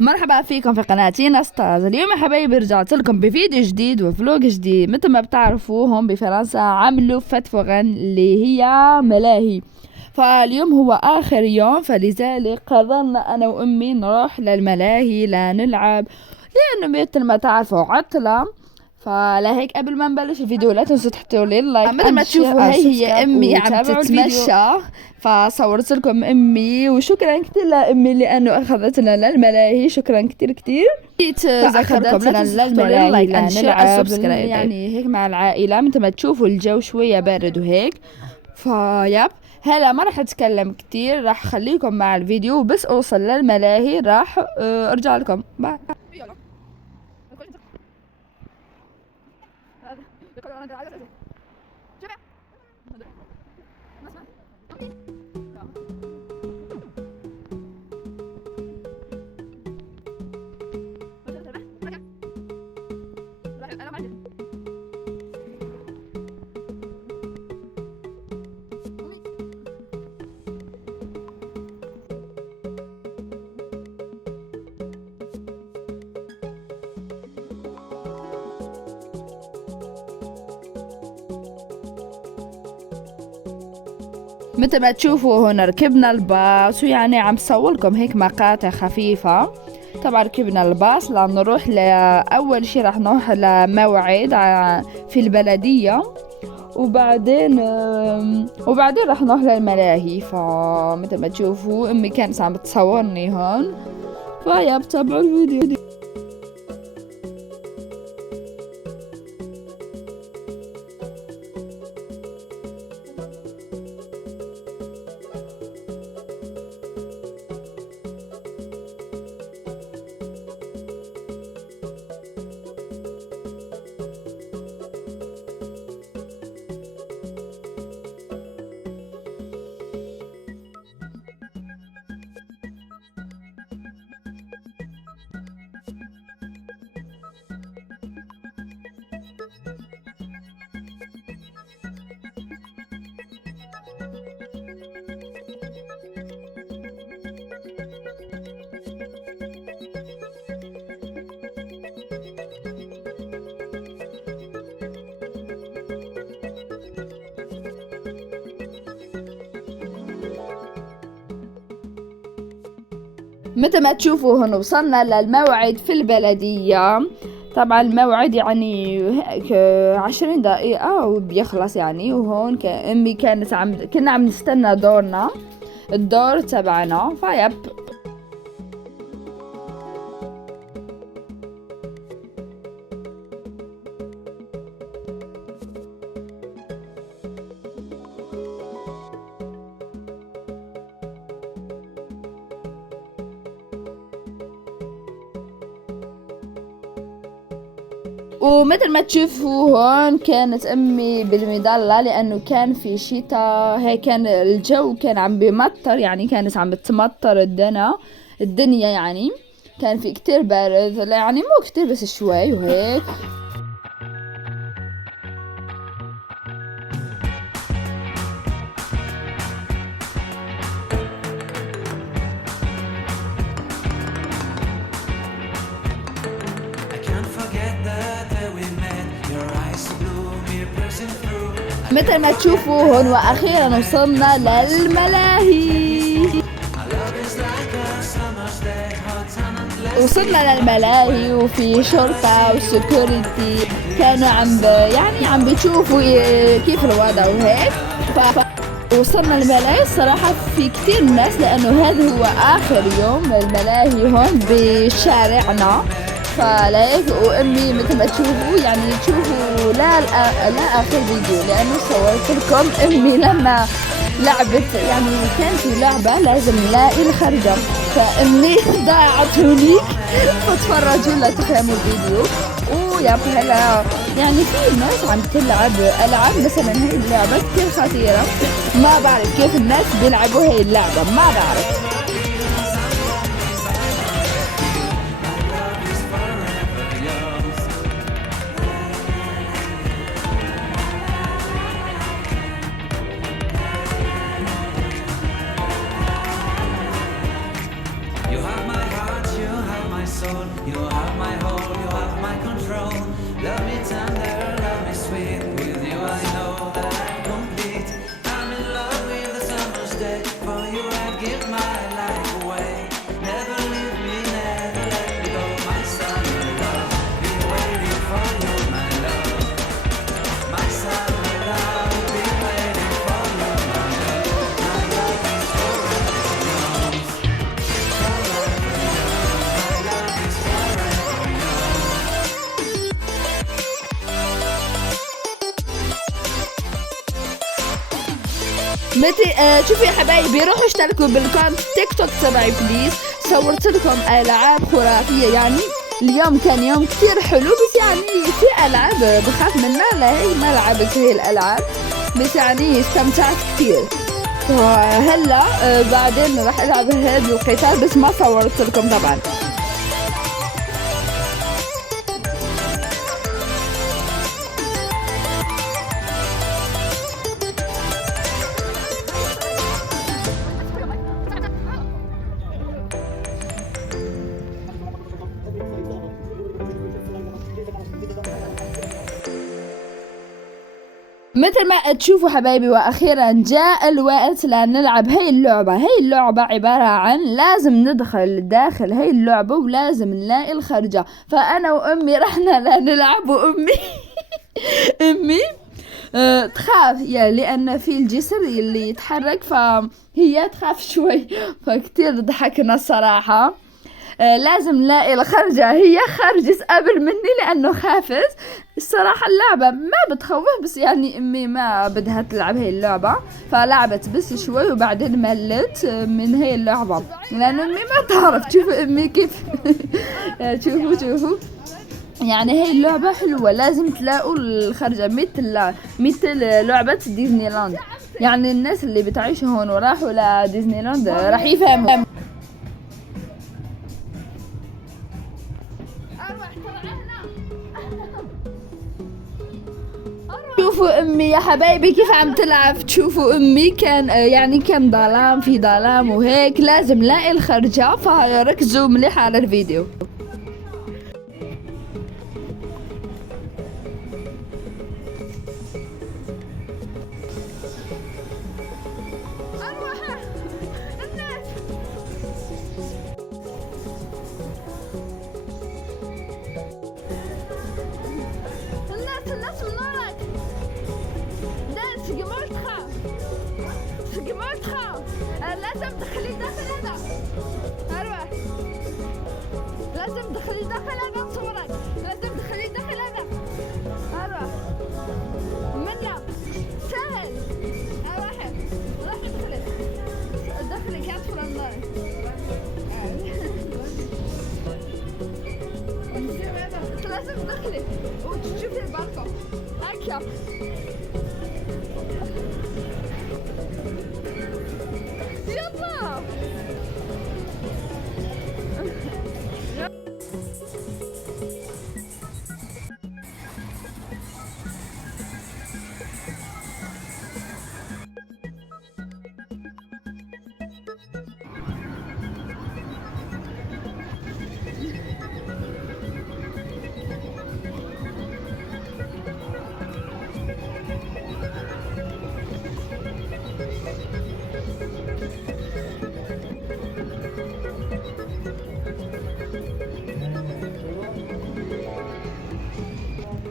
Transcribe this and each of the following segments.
مرحبا فيكم في قناتي نستاز. اليوم يا حبايبي رجعت لكم بفيديو جديد وفلوق جديد. مثل ما بتعرفوا هم بفرنسا عملوا فتفغن اللي هي ملاهي، فاليوم هو آخر يوم، فلذلك قررنا أنا وأمي نروح للملاهي لنلعب، لأنه مثل ما تعرفوا عطلة. فلهيك قبل ما نبلش الفيديو لا تنسوا تحطوا لي اللايك. مثل ما تشوفوا هي امي عم تتمشى، فصورت لكم امي، وشكرا كثير لامي لانه اخذتنا للملاهي. شكرا كثير كثير. اخذتنا للملاهي لنلعب يعني هيك مع العائله. مثل ما تشوفوا الجو شويه بارد وهيك، فيب هلا ما راح اتكلم كثير، راح خليكم مع الفيديو. بس اوصل للملاهي راح ارجع لكم. باي. مثل ما تشوفوا هنا ركبنا الباص، ويعني عم صوركم هيك مقاطع خفيفة. طبعا ركبنا الباص لنروح لأول شي راح نروح لموعد في البلدية، وبعدين راح نروح للملاهي. فمثل ما تشوفوا امي كانت عم تصورني هون، فيا تابعوا الفيديو. مثل ما تشوفوا هون وصلنا للموعد في البلدية. طبعا الموعد يعني هيك 20 دقيقة وبيخلص يعني. وهون امي كنا عم نستنى دورنا، الدور تبعنا. فيب ومثل ما تشوفوا هون كانت امي بالمظلة، لانه كان في شتاء هيك، كان الجو كان عم بمطر، يعني كانت عم بتمطر الدنيا يعني كان في كتير بارد، يعني مو كتير بس شوي وهيك. مثل ما تشوفوا هون واخيرا وصلنا للملاهي. وصلنا للملاهي وفي شرطة وسكوريتي كانوا عم بيشوفوا كيف الوضع وهيك. وصلنا الملاهي. الصراحة في كتير ناس، لأنه هذا هو آخر يوم الملاهي هون بشارعنا. فلهيك وامي مثل ما تشوفوا يعني تشوفوا لا اخر فيديو، لانه صورت لكم امي لما لعبت، يعني كان في لعبة لازم نلاقي الخرجة، فامي ضاعت هونيك. فتفرجوا لا تفهموا الفيديو. ويا هلا يعني في ناس عم تلعب العاب، مثلا هاي اللعبة كتير خطيرة، ما بعرف كيف الناس بيلعبوا هاي اللعبة، ما بعرف. soul. You have my whole, you have my control. Love me tender, love me sweet. With you I know that I'm complete. I'm in love with the summer's day. For you I'd give my life away. Never leave me, never let me go. My summer love, be waiting for you, my love. My summer love, be waiting for you, my love. My love is forever yours. Forever yours. My love is forever yours. متى شوفوا يا حبايبي، روحوا اشتركوا بالقناة تيك توك تبعي بليز. صورت لكم العاب خرافية يعني. اليوم كان يوم كتير حلو، بس يعني في العاب بخاف منها، لا هي ما لعبت هي الالعاب، بس يعني استمتعت كتير. هلا بعدين راح العب هذا القتال، بس ما صورت لكم طبعا. مثل ما تشوفوا حبايبي، واخيرا جاء الوقت لنلعب هاي اللعبة. هاي اللعبة عبارة عن لازم ندخل داخل هاي اللعبة ولازم نلاقي الخرجة. فانا وامي رحنا لنلعب، وامي امي تخاف يعني، لان في الجسر اللي يتحرك فهي تخاف شوي، فكتير ضحكنا الصراحة. لازم نلاقي الخرجة، هي خرجت قبل مني لأنه خافت. الصراحة اللعبة ما بتخوف، بس يعني أمي ما بدها تلعب هاي اللعبة، فلعبت بس شوي وبعدين ملت من هاي اللعبة، لأن أمي ما تعرف. شوفوا أمي كيف شوفوا يعني هاي اللعبة حلوة، لازم تلاقوا الخرجة، مثل لعبة ديزني لاند. يعني الناس اللي بتعيش هون وراحوا لديزني لاند راح يفهموا. شوفوا امي يا حبايبي كيف عم تلعب. تشوفوا امي كان يعني كان ظلام في ظلام وهيك، لازم نلاقي الخرجة، فركزوا مليح على الفيديو. لازم تخليه داخل هذا. اروح لازم تخليه داخل هذا نصورك، لازم تخليه داخل هذا. اروح منا سهل. اروح دخلك يا ادخل النار. لازم تدخلي وتشوفي البالكون هكذا. يلا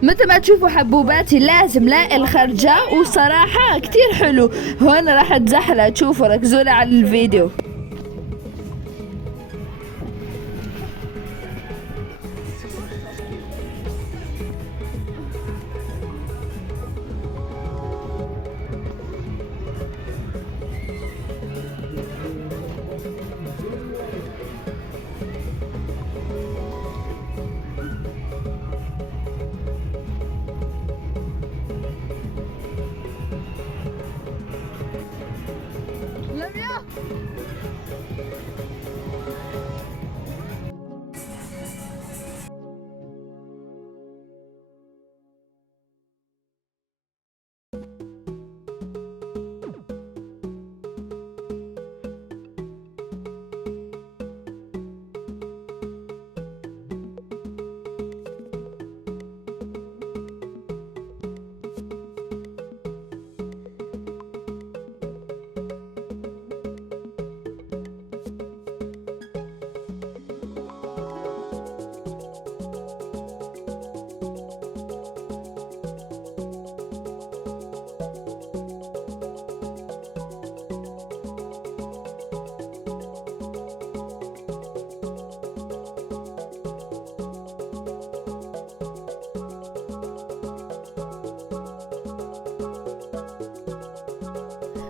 مثل ما تشوفوا حبوباتي، لازم لاقي الخرجة، وصراحة كتير حلو. هون راح اتزحلق، تشوفوا ركزوا على الفيديو. لميا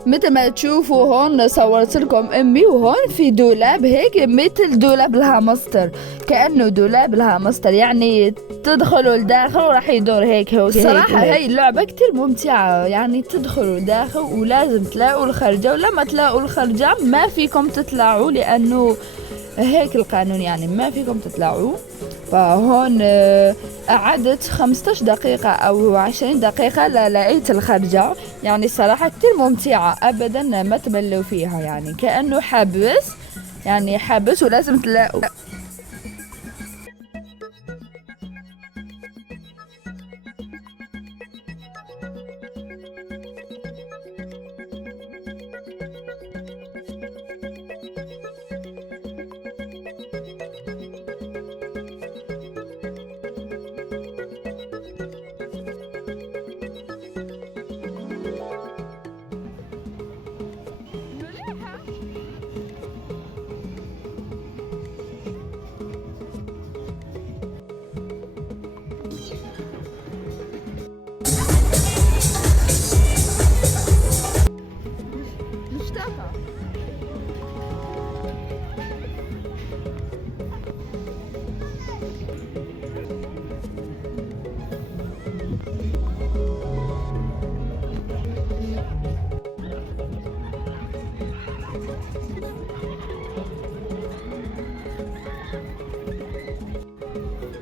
مثل ما تشوفوا هون صورت لكم امي، وهون في دولاب هيك مثل دولاب الهامستر، كأنه دولاب الهامستر، يعني تدخلوا لداخل وراح يدور هيك. هو صراحة هاي اللعبة كتير ممتعة، يعني تدخلوا داخل ولازم تلاقوا الخرجة، ولما تلاقوا الخرجة ما فيكم تطلعوا، لأنه هيك القانون، يعني ما فيكم تطلعوا. فهون قعدت 15 دقيقة أو 20 دقيقة لقيت الخرجة، يعني صراحة كتير ممتعة، أبدا ما تملوا فيها، يعني كأنه حبس، يعني حبس ولازم تلاقوا.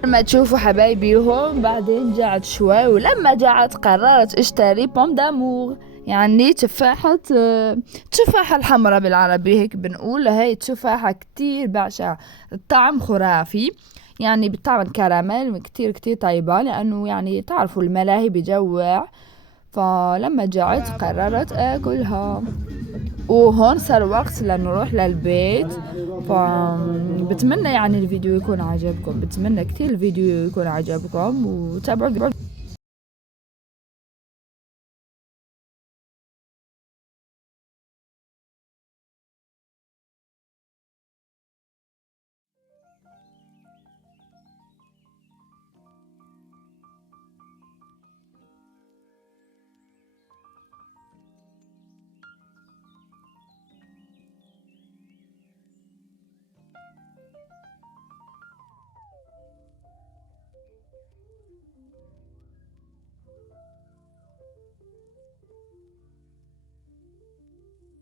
لما تشوفوا حبايبي هون بعدين جعت شوي، ولما جعت قررت اشتري بوم دامور، يعني تفاحة الحمراء بالعربي هيك بنقول. هاي تفاحة كتير بعشقة، الطعم خرافي، يعني بالطعم الكراميل كتير كتير طيبة، لأنه يعني تعرفوا الملاهي بجوع. فلما جعت قررت اكلها. وهون صار وقت لنروح للبيت. فبتمنى يعني الفيديو يكون عجبكم، بتمنى كتير الفيديو يكون عجبكم، وتابعوا